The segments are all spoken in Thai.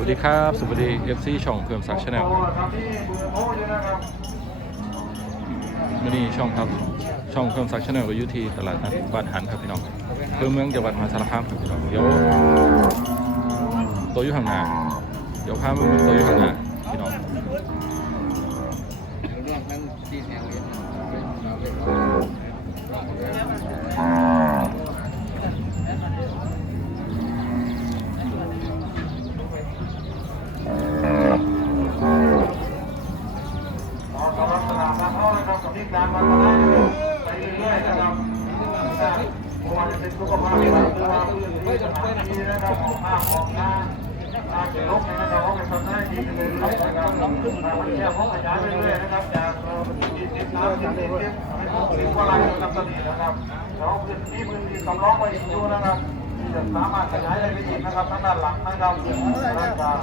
วัสดีครับ สวัสดีเอฟซีช่องเพิ่มศักดิ์ชาแนลวันนี้ช่องครับ ช่องเพิ่มศักดิ์ชาแนลก็อยู่ที่ตลาดนัดบ้านหันครับพี่น้องเพิ่มเมืองจังหวัดมหาสารคามครับพี่น้องเดี๋ยวตัวอยู่ข้างหน้าเดี๋ยวพามาเมืองตัวอยู่ข้างหน้าพี่น้อง สามารถขยายได้ไปอีกนะครับทั้งด้านหลังนะครับนะครับ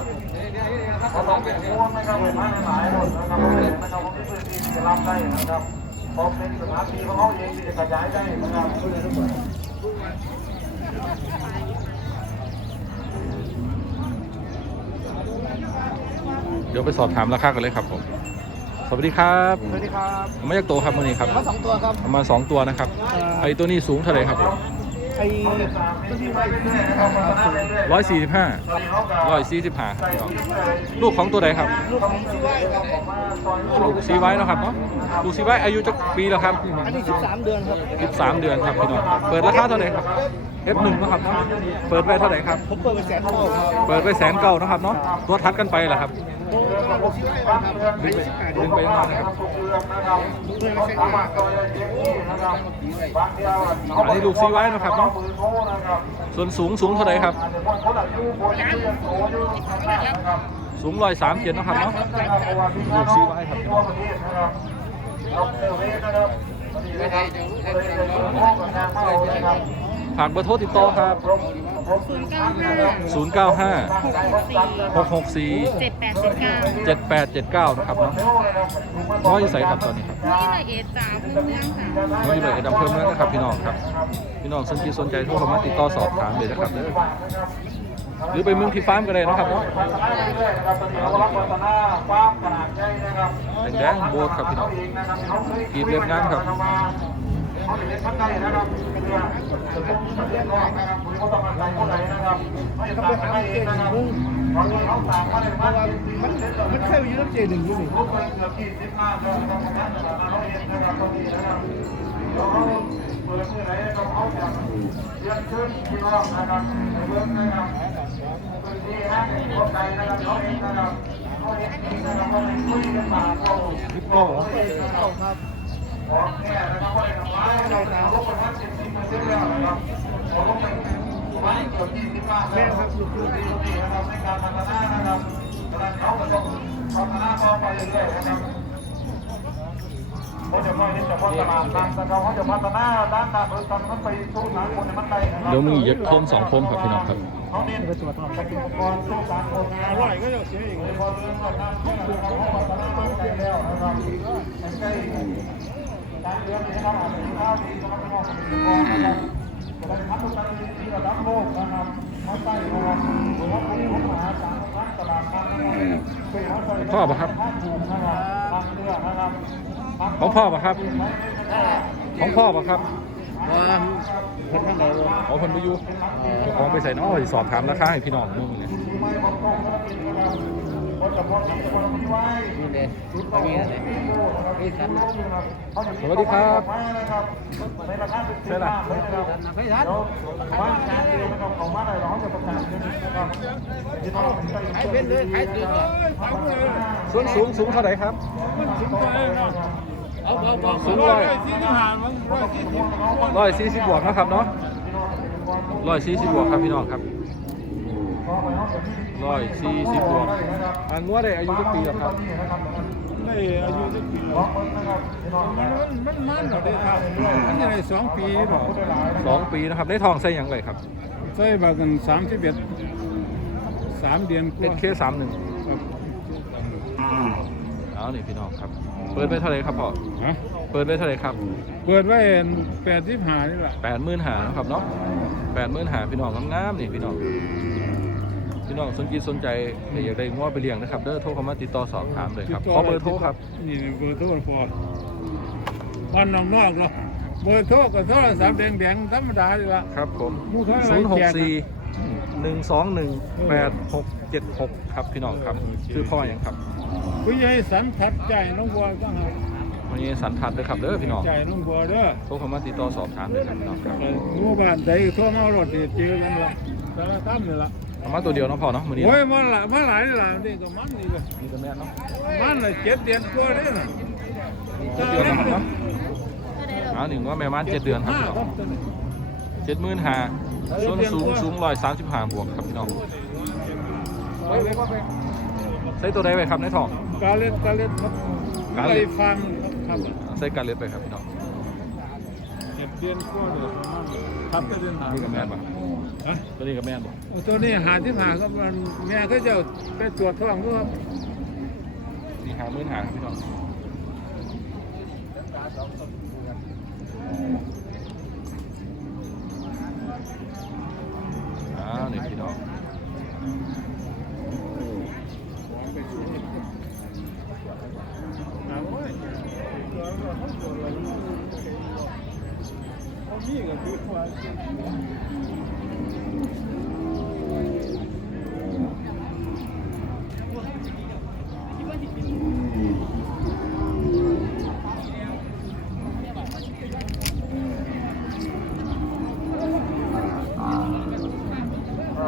เขาต้องเป็นห่วงนะครับเป็นมาในหลายรถนะครับผมเห็นนะครับผมมีพื้นที่ที่จะรับได้นะครับพอเป็นสถานที่ของเขาเองที่จะขยายได้นะครับ เดี๋ยวไปสอบถามราคากันเลยครับผม สวัสดีครับสวัสดีครับเอามาจากตัวครับมื่อนี้ครับ มาสองตัวครับเอามาสองตัวนะครับ ไอ้ตัวนี้สูงเท่าไหร่ครับ ไอ้ตัวที่ไว้ที่นี่นะครับมาสูงร้อยสี่สิบห้าร้อยสี่สิบห้าลูกของตัวใดครับ ลูกของซีไว้ครับลูกซีไว้เนาะครับเนาะลูกซีไว้อายุจะปีแล้วครับ อันนี้13เดือนครับ13เดือนครับพี่น้องเปิดราคาเท่าไหร่ครับ F1 นะครับเนาะเปิดไว้เท่าไหร่ครับผมเปิดไปแสนเก้าครับเปิดไว้แสนเก้านะครับเนาะตัวทัดกันไปเหรอครับ โอ้ตัวซีไว้ครับดึงไปนอกนะครับอันนี้ลูกซีไว้นะครับเนาะส่วนสูงสูงเท่าไหร่ครับ สูงร้อยสามเจ็ดนะครับเนาะลูกซีไว้ครับพี่น้อง ฝากเบอร์โทรติดต่อครับ 095 664 เจ็ดแปดเจ็ดเก้า7879 นะครับเนาะน้อยอยู่ใส่ครับตอนนี้ครับนี่ละเอ็ดจ้าเพื่อนเพื่อนค่ะ น้อยอยู่เลยไอ้ดำเพิ่มเมืองนะครับพี่น้องครับ พี่น้องสนใจสนใจโทรเข้ามาติดต่อสอบถามเลยนะครับเด้อหรือไปเมืองที่ฟาร์มก็ได้นะครับเนาะแดงๆโบสครับพี่น้องกีบเรียบงานครับ เขาเป็นท่านใดนะครับ เป็นเรื่องเรียกร้องนะครับคุณเขาต้องกาใจเท่าไหร่นะครับไม่ตามไม่เองนะครับตอนนี้เขาสั่งมาเลยว่ามันมันเคยอยู่น้ำเจหนึ่งอยู่นี่ลูกไปเกือบยี่สิบห้าเดือนนะครับงานเขาเองนะครับตอนนี้นะครับแล้วเขาเปิดมือไหนเขาเขาจะเรียนขึ้นพี่น้องนะครับเริ่นะครับพื้นที่ห้างรถไฟนะครับเขาเองนะครับเขาเองนะครับเขาเองคุยกันมาเขาเขาครับของแก่นะครับเขาเป็นต์แล้วนะครับพอลบไปวันเกือบยี่สิบล้าน แล้วครับสุดๆดีดีนะครับในการพัฒนานะครับกำลังเขาก็ต้องพัฒนาต่อไปเรื่อยๆนะครับเขาจะไม่ได้เฉพาะตลาดนัดนะครับเขาจะพัฒนาด้านการบริการมันไปสู่สากลในมันได้นะครับเดี๋ยวมีเย็บโคมสองโคมครับพี่น้องครับเขาเน้นไปตรวจสอบอุปกรณ์สู่สากลอร่อยก็จะเสียอีกพอเรื่องการพัฒนาไปแล้วนะครับใกล้การเรียนนะครับอาจจะมีข้าพัฒนาที่ระดับโลกนะครับมาใต้นะครับหรือว่าผู้ผู้หาจากร้านะครับ พ่อปะครับถูกนะครับทางเรือนะครับ ของพ่อปะครับ ของพ่อปะครับว่าเห็นยังไงวะของคนไปอยู่เจ้าของไปใส่เน้องสอบถามราคาให้พี่น้องมึงเนี่ยค นกับคนที่คนที่ไว้นี่เด็ดไม่มีอะไรนี่ฉันสวัสดีครับในราคาเป็นสิบบาทเละไม่ฉันเดี๋ยวบ้าเรียนนะครับขานอะไรเราจะประกาศกันนะครับที่น้องใส่ขายเป็นเลยขายตื่นส่วนสูงสูงเท่าไหร่ครับเอาเอาเอาสูงร้อยร้อยสี่สิบบวกนะครับเนาะร้อยสี่สิบบวกครับพี่น้องครับ ร้อยสี่สิบบวกอันงัวได้อายุกี่ปีแล้วครับได้อายุสักปีแล้วมันมันมันหรอได้ครับมันยังไงสองปีหรอสองปีนะครับได้ทองใส่หยังไรครับใช้บากันสามสิบเอ็ดสามเดือนกเอ็ว่าเคสามหนึ่งครับเอานี่พี่น้องครับ เปิดไปเท่าไหร่ครับพ่อฮะเปิดไปเท่าไหร่ครับ เปิดไว้แปดสิบห้านี่แหละแปดหมื่นหานะครับเนาะแปดหมื่นหาพี่น้องงามๆนี่พี่น้อง พี่น้องพี่น้องสนใจสนใจอยากได้ง้อไปเลี้ยงนะครับเด้อโทรเข้ามาติดต่อสอบถามเลยครับขอเบอร์โทรครับนี่เบอร์โทรพอบ้านน้องนอกเนาะเบอร์โทรก็โทรศัพท์แดงๆธรรมดาดีกว่าครับผมผู้ค้า0 6แจก4 1 2 1 8 6 7 6 ครับพี่น้องครับชื่อพ่ออย่างครับผู้ใหญ่สันทัดใจน้องบัวก็เอาวันนี้สันทัดเลยครับเด้อพี่น้องใจน้องบัวเด้อโทรเข้ามาติดต่อสอบถามเลยครับพี่น้องครับเอ่อหมู่บ้านใดโทรมารถเจอกันละสารตั้มนี่ละ เอามาตัวเดียวเนาะพ่อเนาะมื้อนี้โอ้ยมาหลายมาหลายหลายนี่ก็มันนี่เลยมีตัวแม่เนาะมันเลยเจ็ดเดือนกว่าเลยนะเจ็ดเดือนนะครับเนาะเอาหนึ่งว่าแม่ม่านเจ็ดเดือนครับห้าพี่น้องครับตัวนี้เจ็ดหมื่นห้าส่วนสูงสูงร้อยสามสิบห้าบวกครับพี่น้องใส่ตัวใดไปครับในท้องกาเล็ดกาเล็ดครับกาเล็ดไฟังครับใส่การเล็ดไปครับพี่น้องเจ็ดเดือนกว่าเลยครับก็เดือนหานี่กับแม่นปะ ฮะตัวนี้กับแม่นปะโอ้ตัวนี้หาที่หาครับมันแม่ก็จะไปตรวจท้องด้วยครับนี่หาหมื่นหาครับพี่น้องอ้าวนี่พี่น้องเอาไว้เขามีก็คือว่า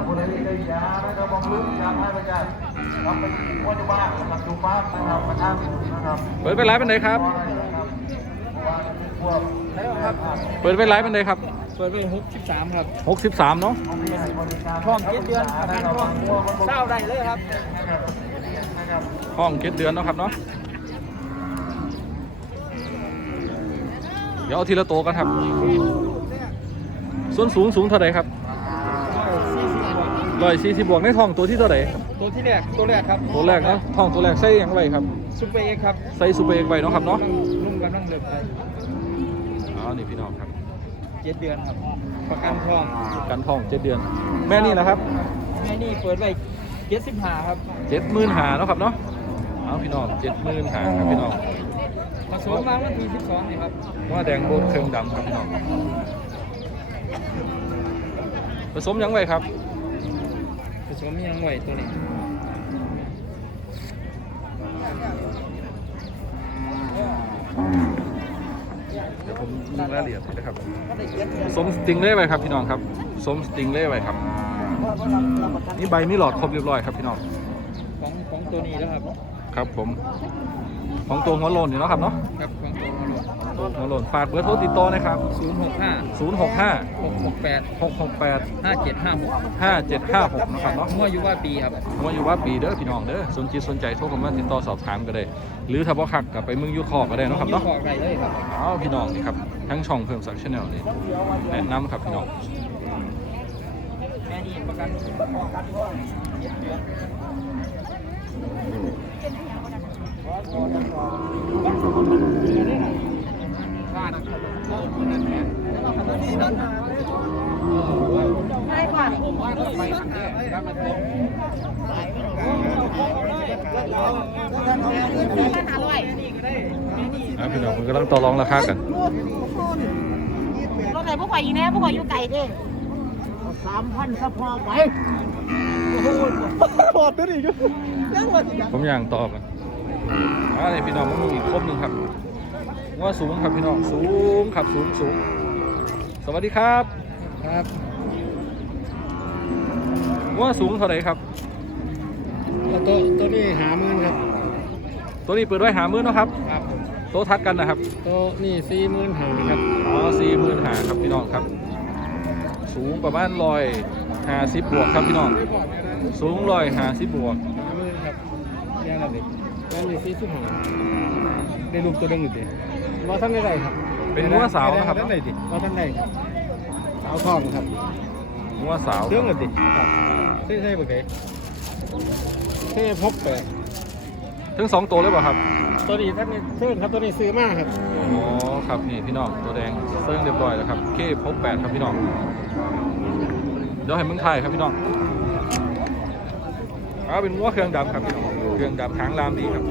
คนไหนได้ยานะครับบำรุงยาให้ประจันทำไปกินวัดเปิดไปไลฟ์เป็นไดครับ เปิดไปไลฟ์เป็นไดครับ เปิดไปหกสิบสามครับหกสิบสามเนาะท้องเจ็ดเดือนอาการท้องเศร้าได้เลยครับห้องเจ็ดเดือนเนาะครับเนาะเดี๋ยวเอาทีละโตวกันครับ ส่วนสูงสูงเท่าไหร่ครับร้อยสี่สิบบวกในท้องตัวที่เท่าไหร่ตัวที่แรกตัวแรกครับตัวแรกเนาะท้องตัวแรกใส่หยังไว้ครับซุปเปอร์เอ็กซ์ครับใส่ซูเปอร์เอ็กซ์ไว้เนาะครับเนาะนุ่มกำลังเดือดอ๋อนี่พี่น้องครับ เจ็ดเดือนครับ ประกันทองกันท้องเจ็ดเดือน แม่นี่นะครับ แม่นี่เปิดไว้เจ็ดสิบห้าครับเจ็ดหมื่นหาเนาะครับเนาะเอาพี่น้องเจ็ดหมื่นหาครับพี่น้องผสมมาวันที่สิบสองนี่ครับว่าแดงโบนเครื่องดำครับพี่น้องผสมหยังไว้ครับผสมยังไหวตัวนี้ เดี๋ยว ผมลงรายละเอียดให้นะครับผสมสติงเล่ไว้ครับพี่น้องครับผสมสติงเล่ไว้ครับ นี่ใบมีหลอดครบเรียบร้อยครับพี่น้อง ของของตัวนี้แล้วครับ ครับผม ของตัวหัวโลนนี่เนาะครับเนาะ ครับของ ตัวมาโหลดตัวหัวโลนฝากเบอร์โทรติดต่อนะครับ ศูนย์หกห้า065 หกหกแปด668 ห้าเจ็ดห้าหก5756นะครับเนาะมั่วอยู่ว่าปีครับว่าอยู่ว่าปีเด้อพี่น้องเด้อสนใจสนใจโทรเข้ามาติดต่อสอบถามก็ได้ หรือถ้าบ่คักกับไปเมืองยูคอก็ได้เนาะครับอยู่เนาะ ขอกไรเลยครับเอาพี่น้องนี่ครับทั้งช่องเพิ่มสักชแนลนี่แนะนำครับพี่น้องแม่นี่ประกันประกันทองเจ็ดเดือน ได้ก่อนปัญหาอร่อยอะพี่น้องมันกำลังต่อรองราคากันรถไหนพวกข่อยอีแน่พวกข่อยอยู่ไก่เด้สามพันสะพอไปผมย่างต่อกันอ่านี่พี่น้องมันมีอีกครบหนึ่งครับ ว่าสูงครับพี่น้องสูงครับสูงสูงสวัสดีครับครับว่าสูงเท่าไหร่ครับตัวตัวนี้หาหมื่นครับ ตัวนี้เปิดไว้หามื่นเนาะครับครับโต๊ะทัดกันนะครับตัวนี้สี่หมื่นหาครับอ๋อสี่หมื่นหาครับพี่น้องครับ สูงประมาณร้อยห้าสิบบวกครับพี่น้องสูงร้อยห้าสิบบวกหาหมื่นครับแย่ละเด็ กแย่เลยสี่สิบห้าได้ลูกตัวเดิมหรือเปล่าว่าท่านได้ไรครับเป็นงัวสาวนะครับ ท่านได้ดิว่าท่านได้ครับสาวทองครับงัวสาวเรื่องหรือดิครับใช่ใช่ปะเก๋เท่พกแปดทั้งสองตัวเลยเปล่าครับ ตัวนี้ท่านนี่เพิ่มครับตัวนี้ซื้อมากครับอ๋อครับนี่พี่น้องตัวแดงเซิร์งเรียบร้อยแล้วครับเคพบแปดครับพี่น้องเดี๋ยวให้มึงถ่ายครับพี่น้อง เอาเป็นงัวเครื่องดำครับพี่น้องเครื่องดำหางลามดีครับ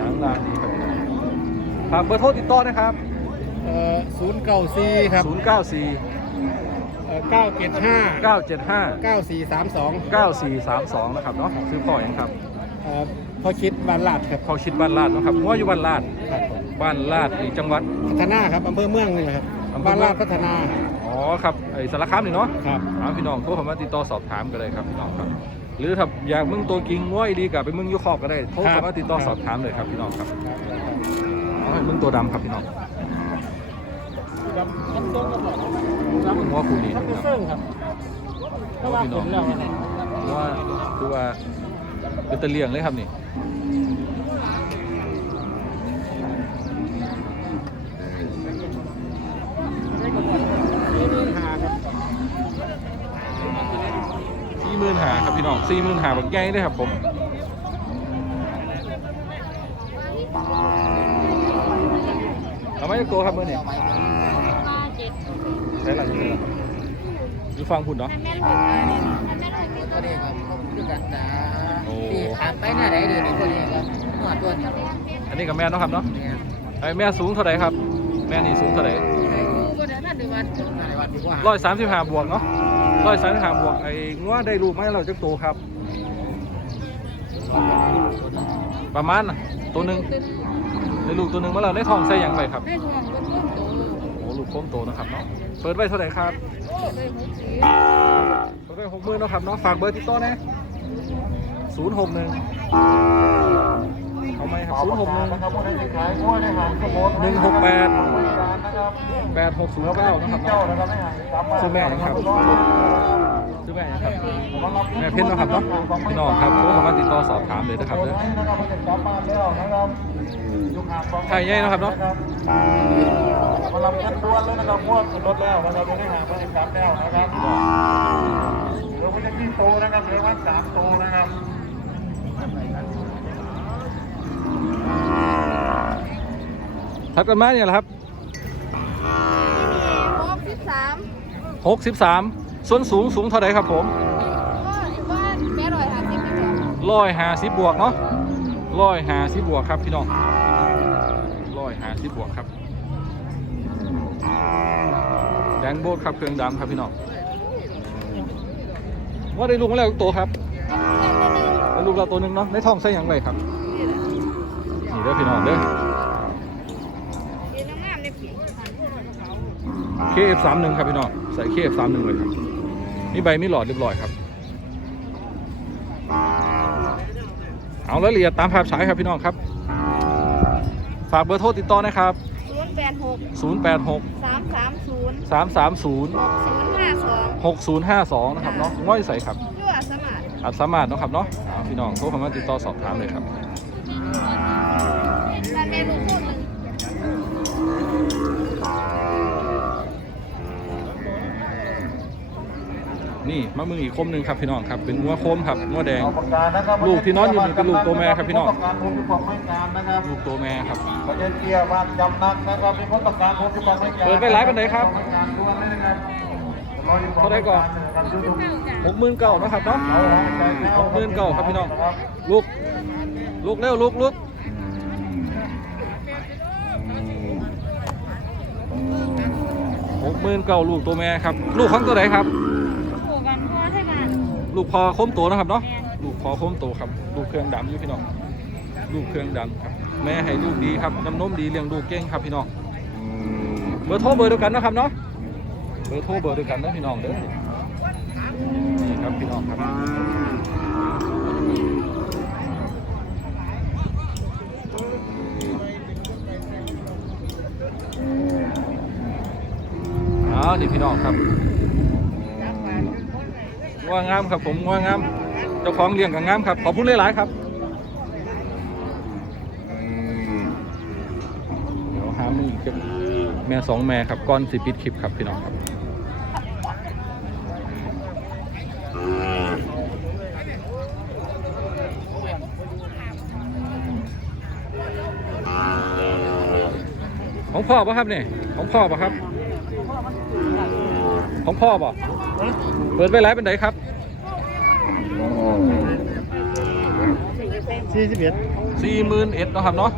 หางลามดีครับพี่น้องฝากเบอร์โทรติดต่อนะครับเอ่อศูนย์เก้าสี่ครับ094เอ่อเก้าเจ็ดห้า975เก้าสี่สามสอง9432นะครับเนาะซื้อพ่อยังครับเอ่อพอคิดบานลาดครับพอชิดบ้านลาดเนาะครับงัวอยู่บ้านลาดครับผมบ้านลาดนี่จังหวัดพัฒนาครับอำเภอเมืองนี่แหละครับอำเภอเมืองบ้านลาดพัฒนา อ๋อครับไอ้สารคามนี่เนาะครับเอาพี่น้องโทรเข้ามาติดต่อสอบถามกันเลยครับพี่น้องครับ หรือถ้าอยากมึงตัวกิงง่วยดีกับไปมึงอยุคอกก็ได้โทรเข้ามาติดต่อสอบถามเลยครับพี่น้องครับเอาให้มึงตัวดำครับพี่น้องครับมันตรงกับหมดมึงว่าคูนี้มันะนพี่เป็นน้องเสื่องครับถ้าว่าผมแล้วนะว่าคือว่าเป็นตะเลียงเลยครับนี่นี่มีหาครับ สี่หมื่ นหาครับพี่น้องสี่หมื่นหาบักใหญ่เลยครับผมเอาไหมตัวครับเมื่อนี่ป้าเจ็ดใช้หลังนี้อยู่ฟังคุณเนาะ แม่ลูกแม่ลูกตัวนี้ครับเขาคือกันจ้าโอ้ ที่ถามไปหน้าไหนดีนี่ตัวนี้ครับหนวดตัวนี้อันนี้กับแม่เนาะครับเนาะเนี่ยไอ้แม่สูงเท่าไหร่ครับ แม่นี่สูงเท่าไหร่ก็เดี๋ยวถ้าเดือนหน้าไหนวัดดีกว่าร้อยสามสิบห้าบวกเนาะ ร้อยสามสิบห้าบวกไอ้งัวได้ลูกไหมเราจะโตครับ ประมาณน่ะตัวหนึ่งได้ลูกตัวหนึ่งเมื่อเราได้ทองใส่ยังไปครับให้ทวงเป็นต้นโตโอ้ลูกโค้งโตนะครับเนาะเปิดไว้เท่าไหร่ครับเลยหกสิบเปิดไว้หกหมื่นเนาะครับเนาะฝากเบอร์ติดต่อนะศูนย์หกหนึ่งเอาไหมครับศูนย์หกหนึ่งหนึ่งหกแปด บริการนะครับแปดหกศูนย์เก้านะครับเจ้าเนาะนะครับไม่หายสามารถชื่อแม่นะครับชื่อแม่นะครับแม่เพ็ญเนาะครับเนาะพี่น้องครับโทรเข้ามาติดต่อสอบถามเลยนะครับโอนเด้อให้นะครับมันจะกลับบ้านแล้วนะครับอยู่ห่างของไทยใหญ่เนาะครับเนาะมารับเงินด่วนเลยนะครับงวดขึ้นรถแล้วนะครับยังไม่หาบริการแล้วนะครับเดี๋ยวมันจะที่โตนะครับเดี๋ยววันสามโตนะครับทักกันมาเนี่ยแหละครับ หกสิบสาม หกสิบสามส่วนสูงสูงเท่าไหร่ครับผมก็ถือว่าแม่ร้อยห้าสิบไม่ถึงร้อยห้าสิบบวกเนาะร้อยห้าสิบบวกครับพี่น้องร้อยห้าสิบบวกครับแดงโบดครับเครื่องดำครับพี่น้องว่าได้ลูกมาแล้วตัวครับได้ลูกเราตัวหนึ่งเนาะในท้องใส่หยังไงครับนี่เด้อพี่น้องเด้อ ยืนงามในผี KF31 ครับพี่น้องใส่ KF31 เลยครับมีใบมีหลอดเรียบร้อยครับ เอารายละเอียดตามภาพฉายครับพี่น้องครับ ฝากเบอร์โทรติดต่อนะครับศูนย์แปดหก086สามสามศูนย์330ศูนย์ห้าสอง6052 นะครับเนาะง่อยใส่ครับ เพื่อสมัครอัดสามารถเนาะครับเนาะเอาพี่น้องโทรเข้ามาติดต่อสอบถามเลยครับ นี่มะมึงอีกคมหนึ่งครับพี่น้องครับ เป็นงัวโคมครับงัวแดงเอาประกาศนะครับลูกที่นอนอยู่นี่เป็นลูกตัวแม่ครับพี่น้องประกาศผมที่บอกไม่การนะครับลูกตัวแม่ครับประเด็นเกียร์บ้านจำนักนะครับมีคนประกาศผมที่บอกไม่การเปิดไปหลายปานใดครับประกาศด่วนเลยนะครับรออยู่เท่าไหร่ก่อนครับยูทูบหกหมื่นเก้านะครับเนาะเอาหางใจแนวหกหมื่นเก้าครับพี่น้องครับลุกลุกเร็วลุกลุกหกหมื่นเก้าลูกตัวแม่ครับ ลูกของตัวไหนครับ ผูกกันพ่อให้กัน ลูกพอโค้มโตนะครับเนาะลูกพอโค้มโตครับ ลูกเครื่องดำอยู่พี่น้องลูกเครื่องดำครับแม่ให้ลูกดีครับน้ำนมดีเลี้ยงลูกเก่งครับพี่น้องเบอร์โทรเบอร์เดียวกันนะครับเนาะเบอร์โทรเบอร์เดียวกันนะพี่น้องเด้อนี่ครับพี่น้องครับอ๋อนี่พี่น้องครับ ว่างามครับผมว่างามเจ้าของเลี้ยงกับงามครับ ขอบคุณหลายๆครับเดี๋ยวหามืออีกครับแม่สองแม่ครับก้อนสิปิดคลิปครับพี่น้องครับของพ่อป่ะครับเนี่ยของพ่อป่ะครับ ของพ่อป่ะเปิดไปไลฟ์เป็นไหนครับสี่สิบเอ็ดสี่หมื่นเอ็ดเนาะครับเนาะ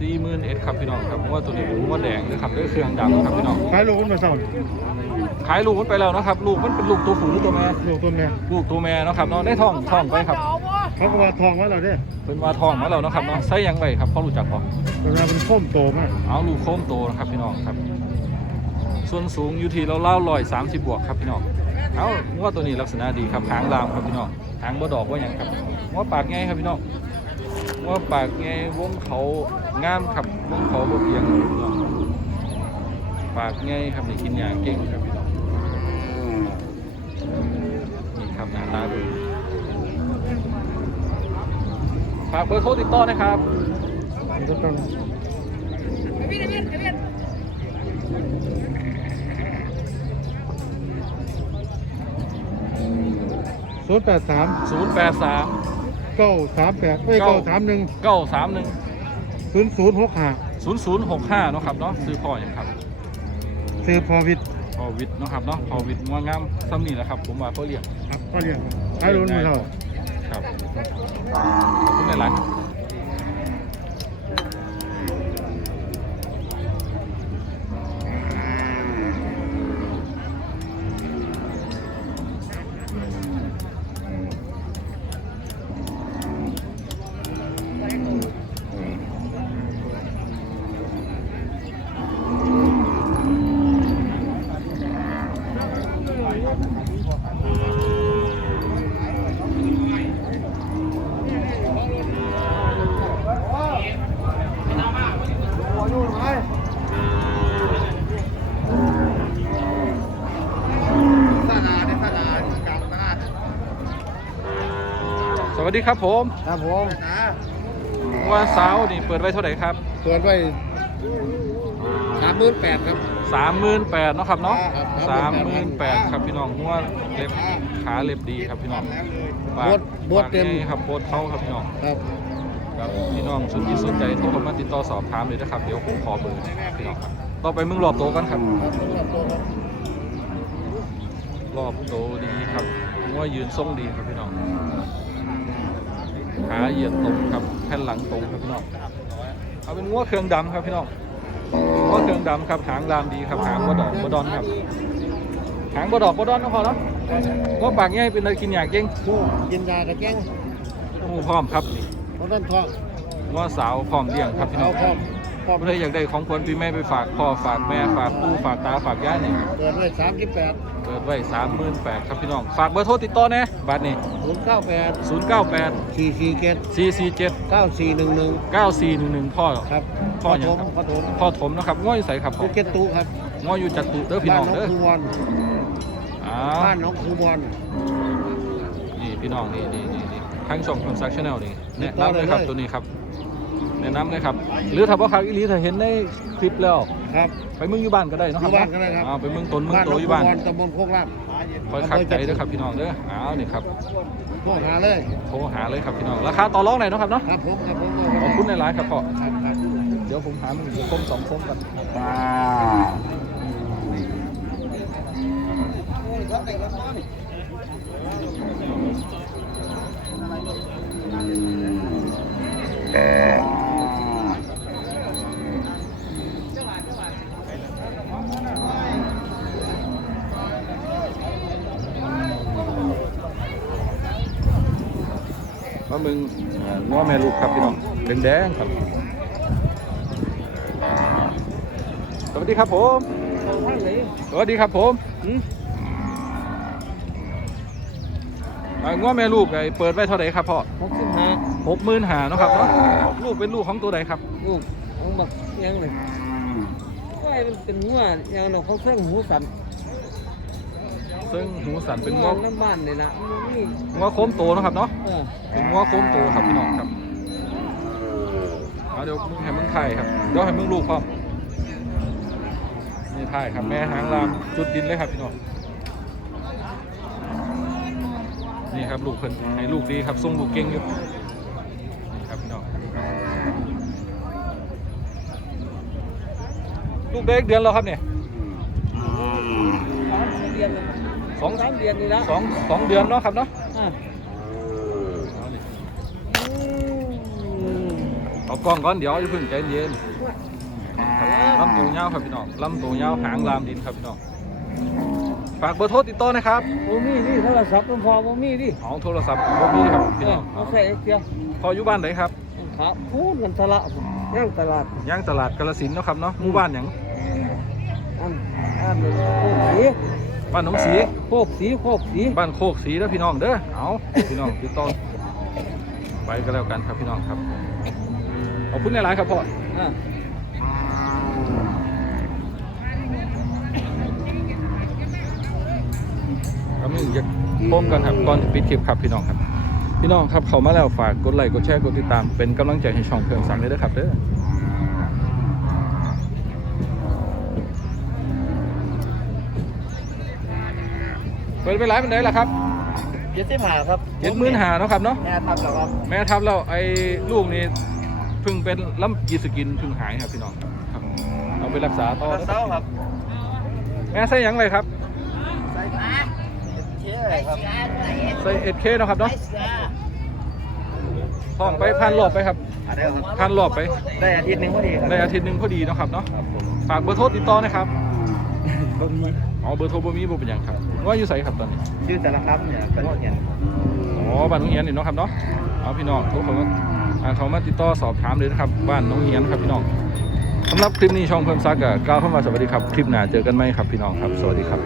สี่หมื่นเอ็ดครับพี่น้องครับงวดตัวนี้เป็นงวดแดงนะครับด้วยเครื่องดำครับพี่น้องขายลูกคนมาเศร้าขายลูกมันไปแล้วนะครับ ลูกมันเป็นลูกตัวผู้หรือตัวแม่ลูกตัวแม่ลูกตัวแม่เนาะครับเนาะได้ท้องท้องไปครับเขาก็ว่าทองไว้เราเด้เป็นว่าท้องมาแล้วเนาะครับเนาะใส่หยังไงครับพ่อรู้จักปะเวลาเป็นโค้มโตมากเอาลูกโค้มโตนะครับพี่น้องครับ ส่วนสูงอยู่ที่เราเล่าลอยสามสิบบวกครับพี่น้องเอางวดตัวนี้ลักษณะดีครับหางลามครับพี่น้องหางบ่ดอกว่าหยังครับงวดปากไงครับพี่น้องงวดปากไงวงเขางามครับวงเขาบ่เพียงครับพี่น้องปากไงครับนี่กินยาเก่งครับพี่น้องนี่ครับหน้าตาดูฝากเบอร์โทรติดต่อนะครับ มันก็ต้องศูนย์แปดสาม083เก้าสามแปดเอ้ยเก้าเก้าสามหนึ่ง931ศูนย์ศูนย์หกห้า0065เนาะครับเนาะซื้อพ่ออย่างครับซื้อพอวิทย์พอวิทย์เนาะครับเนาะพอวิทย์งวงามซ้ำนี่แหละครับ ผมว่าเขาเรียกครับก็เรียกขายลูกคนมาเศร้าครับขอบคุณในร้านครับส วัสดีครับผมครับผมว่าสาวนี่เปิดไว้เท่าไหร่ครับเปิดไว้สามหมื่นแปดครับสามหมื่นแปดเนาะครับเนาะครับสามหมื่นแปดครับพี่น้องหัวเล็บขาเล็บดีครับพี่น้องปากบดบดเต็มปากนี่ครับโบดเข้าครับพี่น้องครับครับพี่น้องสนใจสนใจโทรเข้ามาติดต่อสอบถามเลยนะครับเดี๋ยวผมขอเบอร์พี่น้องครับต่อไปมึงรอบโตกันครับรอบโตดีครับว่ายืนทรงดีครับพี่น้อง ขาเหยียดตรงครับแผ่นหลังตรงครับพี่น้องเอาเป็นง้วเครื่องดำครับพี่น้องง้วเครื่องดำครับหางลามดีครับหางบดอกบดอนครับหางบดอกบดอนก็พอแล้วง้วปากง่ายเป็นอะไรกินอยากเก่งผู้กินยากระแจ้งหมูพร้อมครับนี่เพราะนั่นท้องง้วสาวพร้อมเลี้ยงครับพี่น้เอาอง พร้อมพร้อมเพื่ออยากได้ของขวัญปีแม่ไปฝากพ่อฝากแม่ฝากปู่ฝากตาฝากย่านี่เปิดไว้สามสิบแปดเปิดไว้สามหมื่นแปดครับพี่น้อง ฝากเบอร์โทรติดต่อแน่บัตรนี่ศูนย์เก้าแปดศูนย์เก้าแปดสี่สี่เจ็ดสี่สี่เจ็ดเก้าสี่หนึ่งหนึ่งเก้าสี่หนึ่งหนึ่งพ่อครับพ่ออย่างครับปฐมพ่อถมนะครับง้ออยู่ใส่ครับภูเก็ตตูครับง้ออยู่จัดตุเด้อพี่บ้าน้นองน้องเด้อคูวอนอ่าบ้านน้องคูวอนนี่พี่น้องนี่นี่นี่นี่ทั้งช่องคอนซักชั่นแนลนี่แนะติดต่อนำเลยครับได้เลยตัวนี้ครับ แนะนำเลยครับ หรือถ้าว่าครั้งอีหลีถ้าเห็นในคลิปแล้ว ครับ ไปเมึงอยู่บ้านก็ได้เนาะครับอยู่บ้านก็ได้ครับอ่าไปเมึงตนเมึงบ้านโตน้องอยู่คูบ้านวอนตำบลโคกลาบคอยคักใจเด้อครับพี่น้องเด้ออ้าวนี่ครับโทรหาเลยโทรหาเลยครับพี่น้องราคาต่อรองไหนอยเนาะครับเนาะครับผมครับผมขอบคุณในร้านครับพ่อครับครับเดี๋ยวผมหามึงอีกคมสองคมกัน ว่ามึงเอ่อง้อแม่ลูกครับพี่น้องแดงๆครับ สวัสดีครับผมสวัสดีครับผมอ่าง้อแม่ลูกไอ้เปิดไว้เท่าไหร่ครับพ่อหกสิบห้าหกหมื่นหาเนาะครับเนาะลูกเป็นลูกของตัวใดครับ ลูกของบักยังเลยว่ามันเป็นหัวยังเราเขาเส้นหูสัน ซึ่งหูสันเป็นงวอน้ำบ้านนี่นะง้อโค้มโตนะครับเนาะเป็นง้อโค้มโตครับพี่น้องครับเอาเดี๋ยวมึงให้มึงถ่ายครับเดี๋ยวให้มึงลูกพร้อมนี่ถ่ายครับแม่หางลามจุดดินเลยครับพี่น้องนี่ครับลูกเพิ่นให้ลูกดีครับส่งลูกเก่งอยู่นี่ครับพี่น้องลูกเด็กเดือนแล้วครับเนี่ยเดือนเลย สองสามเดือนนี่ละสองสองเดือนเนาะครับเนาะเอากล้องก่อนเดี๋ยวอย่าเพิ่งใจเย็นลำตัวยาวครับพี่น้องลำตัวยาวหางลามดินครับพี่น้องฝากเบอร์โทรติดต่อนะครับโอ้มี่ดิโทรศัพท์มันพอโอ้มี่ดิของโทรศัพท์โอ้มี่ครับพี่น้องเอาใส่เซียวพออยู่บ้านไหนครับขาพูดกันตลาดย่างตลาดย่างตลาดกาลสินเนาะครับเนาะหมู่บ้านอย่างอันอันเลย บ้านหนองสีโคกสีโคกสีบ้านโคกสีแล้วพี่น้องเด้อเอาพี่น้องติดต่อไปก็แล้วกันครับพี่น้องครับขอบคุณในร้านครับพ่ออะก็มีอยากพบกันครับก่อนปิดคลิปครับพี่น้องครับ พี่น้องครับเขามาแล้วฝากกดไลค์กดแชร์กดติดตามเป็นกำลังใจให้ช่องเพื่อนสั่งเลยเด้อครับเด้อ เปิดไปหลายเป็นไดล่ะครับเจ็ดสิบห้าครับเจ็ดหมื่นหาเนาะครับเนาะแม่ทับแล้วครับแม่ทับแล้วไอ้ลูกนี่เพิ่งเป็นลำกีสกินเพิ่งหายครับพี่น้องครับเอาไปรักษาต่อเศร้าครับ แม่ใส่หยังเลยครับเชี่ยครับใส่เอ็ดเคเนาะครับเนาะท้องไปพันรอบไปครับอะไรครับพันรอบไป ได้อาทิตย์หนึ่งพอดีครับในอาทิตย์หนึ่งพอดีเนาะครับเนาะฝากเบอร์โทรติดต่อนะครับบ่มี อ๋อเบอร์โทรบ่มีบ่เป็นหยังครับว่าอยู่ไสครับตอนนี้ชื่อสารคามเนี่ยเป็นเหียนอ๋อบ้านน้องเฮียนนี่เนาะครับเนาะเอาพี่น้องโทรเข้ามาอ่าเขามาติดต่อสอบถามเลยนะครับบ้านน้องเฮียนครับพี่น้องสำหรับคลิปนี้ช่องเพิ่มซักกับกล่าวคำว่าสวัสดีครับคลิปหน้าเจอกันไหมครับพี่น้องครับสวัสดีครับ